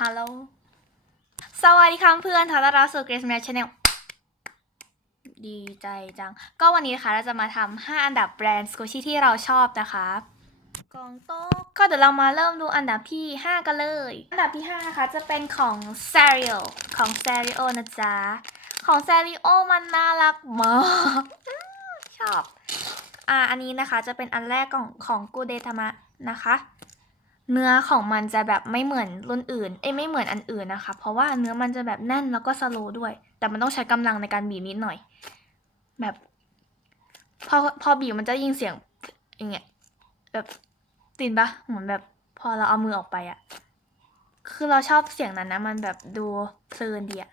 ฮัลโหล สวัสดีค่ะเพื่อนขอต้อนรับสู่ Grace Mail Channel ดีใจจัง ก็วันนี้นะคะเราจะมาทำ5อันดับแบรนด์สกูชี่ที่เราชอบนะคะกองโต๊ะก็เดี๋ยวเรามาเริ่มดูอันดับที่ 5 กันเลย อันดับที่ 5 นะคะจะเป็นของ s a r i o ของ s a r i o นะจ๊ะ ของ s a r i o มันน่ารักมากชอบ อ่าอันนี้นะคะจะเป็นอันแรกของของกูเดทามะนะคะ เนื้อของมันจะแบบไม่เหมือนรุ่นอื่น เอ้ยไม่เหมือนอันอื่นนะคะ เพราะว่าเนื้อมันจะแบบแน่นแล้วก็สโลด้วย แต่มันต้องใช้กำลังในการบีบนิดหน่อย แบบ พอพอบีบมันจะยิงเสียงอย่างเงี้ยแบบตินปะเหมือนแบบ พอเราเอามือออกไปอะคือเราชอบเสียงนั้นนะ มันแบบดูเพลินดีอะ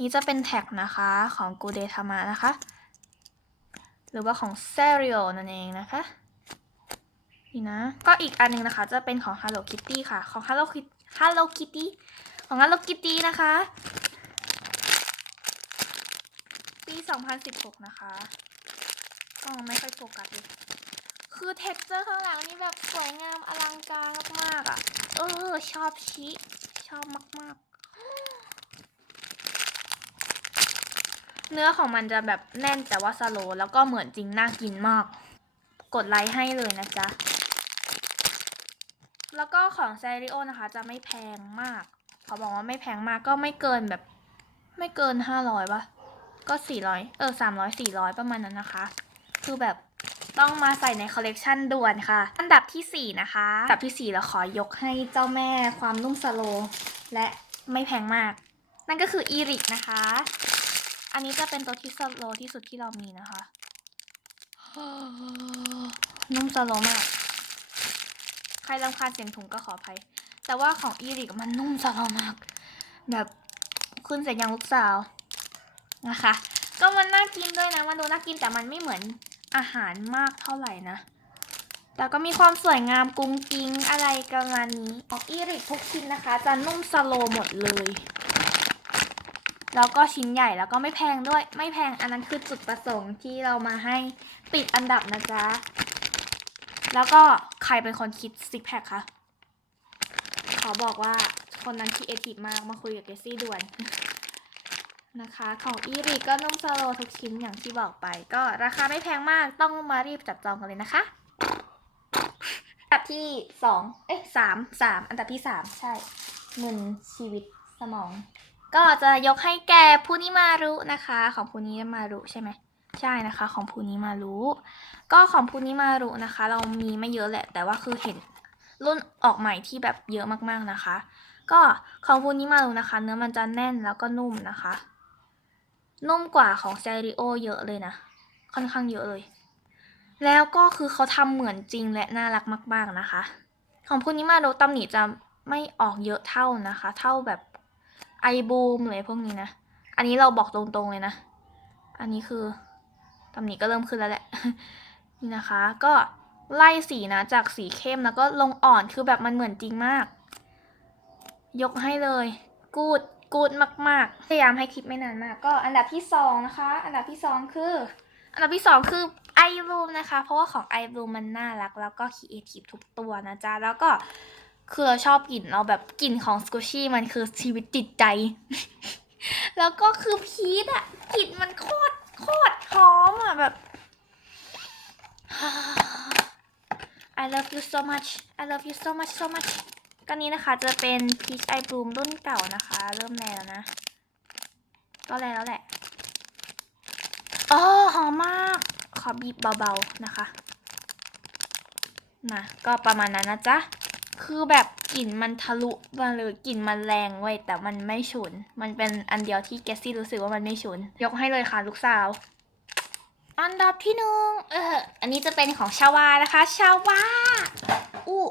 นี่จะเป็นแท็กนะคะของกูเดทามะนะคะ หรือว่าของ s e r i o นั่นเองนะคะ นี่นะ ก็อีกอันหนึงนะคะ จะเป็นของ Hello Kitty ค่ะ ของ Hello Kitty Hello Kitty ของ Hello Kitty นะคะ ปี 2016 นะคะอ๋อไม่ค่อยโฟกัสเลยคือเท็กเจอร์ข้างหลังนี่แบบสวยงามอลังการมากๆอะ เออ ชอบชิชอบมากๆ เนื้อของมันจะแบบแน่นแต่ว่าสโลแล้วก็เหมือนจริงน่ากินมาก กดไลค์ให้เลยนะจ๊ะ แล้วก็ของ s ซริโอนะคะจะไม่แพงมาก เขาบอกว่าไม่แพงมากก็ไม่เกินแบบ ไม่เกินห้าร้อยปะก็สี่ร้อยเออสามร้อยสี่ร้อยประมาณนั้นนะคะ คือแบบต้องมาใส่ในคอลเลกชันด่วนค่ะ อันดับที่สี่นะคะ อันดับที่สี่เราขอยกให้เจ้าแม่ความนุ่มสโล และไม่แพงมาก นั่นก็คืออีริกนะคะ อันนี้จะเป็นตัวที่สโลที่สุดที่เรามีนะคะ นุ่มสโลมาก รรำคาญเสียงถุงก็ขออภัย แต่ว่าของอีริกมันนุ่มสโลว์มาก แบบขึ้นเสร็จยังลูกสาวนะคะ ก็มันน่ากินด้วยนะ มันดูน่ากินแต่มันไม่เหมือนอาหารมากเท่าไหร่นะ แต่ก็มีความสวยงามกุ้งกิ้งอะไรประมาณนี้ของอีริกทุกชิ้นนะคะ จะนุ่มสโลหมดเลย แล้วก็ชิ้นใหญ่แล้วก็ไม่แพงด้วย ไม่แพงอันนั้นคือจุดประสงค์ที่เรามาให้ติดอันดับนะจ๊ะ แล้วก็ใครเป็นคนคิดซิกแพคคะขอบอกว่าคนนั้นคีเอทีฟมากมาคุยกับเกซี่ด่วน นะคะ ของอีริก็นุ่มสโลทุกชิ้นอย่างที่บอกไป ก็ราคาไม่แพงมากต้องมารีบจับจองกันเลยนะคะอันดับที่สองเอ๊ะสามสามอันดับที่สามใช่มึนชีวิตสมอง ก็จะยกให้แก่พูนิมารุนะคะ ของพูนิมารุใช่ไหม ใช่นะคะ ของพูนิมารุก็ของพูนิมารุนะคะ เรามีไม่เยอะแหละ แต่ว่าคือเห็นรุ่นออกใหม่ที่แบบเยอะมากๆนะคะ ก็ของพูนิมารุนะคะ เนื้อมันจะแน่นแล้วก็นุ่มนะคะ นุ่มกว่าของเซริโอเยอะเลยนะ ค่อนข้างเยอะเลย แล้วก็คือเขาทำเหมือนจริงและน่ารักมาก ๆนะคะ ของพูนิมารุตำหนิจะไม่ออกเยอะเท่านะคะ เท่าแบบไอบูมเลยพวกนี้นะ อันนี้เราบอกตรงๆเลยนะ อันนี้คือ ตำหนิก็เริ่มขึ้นแล้วแหละ นี่นะคะ ก็ไล่สีนะจากสีเข้มแล้วก็ลงอ่อนคือแบบมันเหมือนจริงมาก ยกให้เลย กูดกูดมาก ๆ พยายามให้คลิปไม่นานมาก ก็อันดับที่สองนะคะ อันดับที่สองคือ อันดับที่สองคือไอรูมนะคะ เพราะว่าของไอรูมมันน่ารัก แล้วก็ครีเอทีฟทุกตัวนะจ๊ะ แล้วก็คือเราชอบกลิ่นเราแบบกลิ่นของสกูชี่มันคือชีวิตจิตใจ แล้วก็คือพีชอะกลิ่นมันโคตรโคตรหอมอะแบบ I love you so much I love you so much so much ก็นี้นะคะจะเป็น Peach Eye Bloom รุ่นเก่านะคะ เริ่มแรงแล้วนะ ก็แรงแล้วแหละอ๋อหอมมาก ขอบีบเบาๆนะคะนะก็ประมาณนั้นนะจ๊ะ คือแบบกลิ่นมันทะลุมาเลยกลิ่นมันแรงเว้ยแต่มันไม่ฉุน มันเป็นอันเดียวที่แกสซี่รู้สึกว่ามันไม่ฉุน ยกให้เลยค่ะลูกสาว อันดับที่หนึ่งเออ อันนี้จะเป็นของชาวานะคะ ชาวาอู้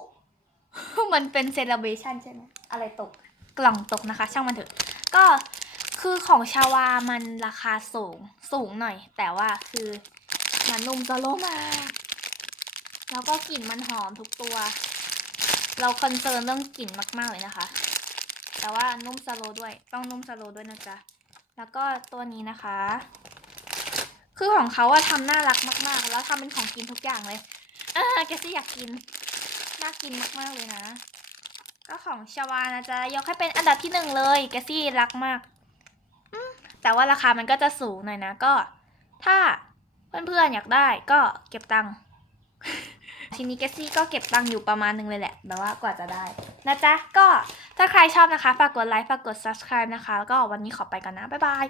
มันเป็นเซเลบ a t ชันใช่ไหมอะไรตก กล่องตกนะคะ ช่างมันเถอะ ก็คือของชาวามันราคาสูง สูงหน่อย แต่ว่าคือมันนุ่มจะโลมา แล้วก็กลิ่นมันหอมทุกตัว เราคอนเซิร์นเรื่องกลิ่นมาก ๆ เลยนะคะ แต่ว่านุ่มสโลด้วย ต้องนุ่มสโลด้วยนะจ๊ะ แล้วก็ตัวนี้นะคะ คือของเขาอะทำน่ารักมาก ๆ แล้วทำเป็นของกินทุกอย่างเลย เออแกซี่อยากกิน น่ากินมาก ๆ เลยนะ ก็ของชาวานะจ๊ะยกให้เป็นอันดับที่หนึ่งเลย แกซี่รักมากอแต่ว่าราคามันก็จะสูงหน่อยนะก็ ถ้าเพื่อนๆอยากได้ก็เก็บตังค์ทีนี้แกซี่ก็เก็บตังค์อยู่ประมาณหนึงเลยแหละแบบว่ากว่าจะได้ นะจ๊ะ ก็ถ้าใครชอบนะคะ ฝากกดไลค์ ฝากกด subscribe นะคะ แล้วก็วันนี้ขอไปก่อนนะ บ๊ายบาย